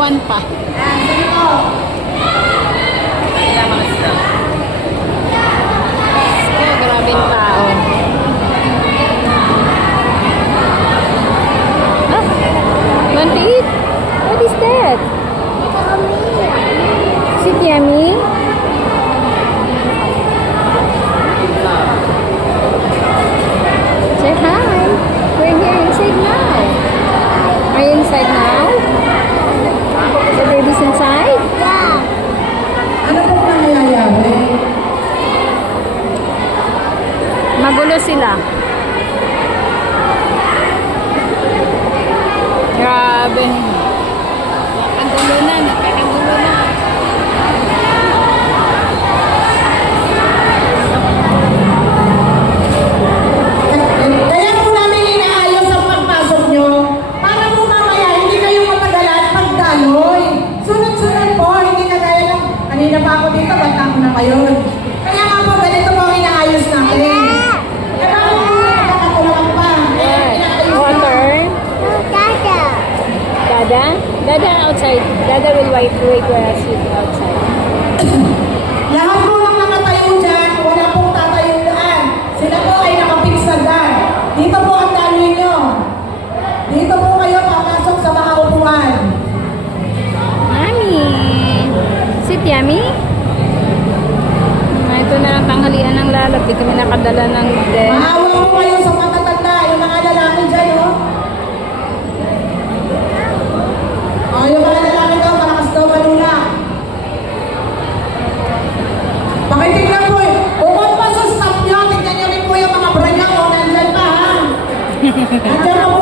1 pa. Oh, grabe yung tao. Ah, 28? What is that? Is it yummy? Say hi. We're here inside now. Are you inside now? The baby's inside? Ano po nangyayari? Magulo sila. Grabe. Nagkagulo na, nagkakagulo na. Kaya po namin inaayos ang pagpasok nyo para po mamaya hindi kayo mapadala at pagdaloy. Sunod-sunod po, hindi kagaya ng kanina pa ako dito, ba't ako na kayo? Kaya nga po, ganito po ang inaayos natin. Kaya po po, nakakatulungan pa. Inaayos Water. Dada? Dada outside. Dada will wait for us outside. Lahat po ng nakatayo dyan, wala pong tatayuan. Sila po ay nakapigsagan. Dito po ang daloy nyo. Dito po kayo papasok sa mga upuan. Mami! Sit yummy? Ito na lang tanghalian ng lalab. Di kami nakadala ng den. Maawa po kayo sa matatanda, yung mga lalaki dyan, oh. Oh, yung mga lalaki daw, malakas daw manula. Pakitignan po eh. Bukod pa sa staff nyo, tignan nyo rin po yung mga brand nyo, nandyan pa ha. Nandyan pa po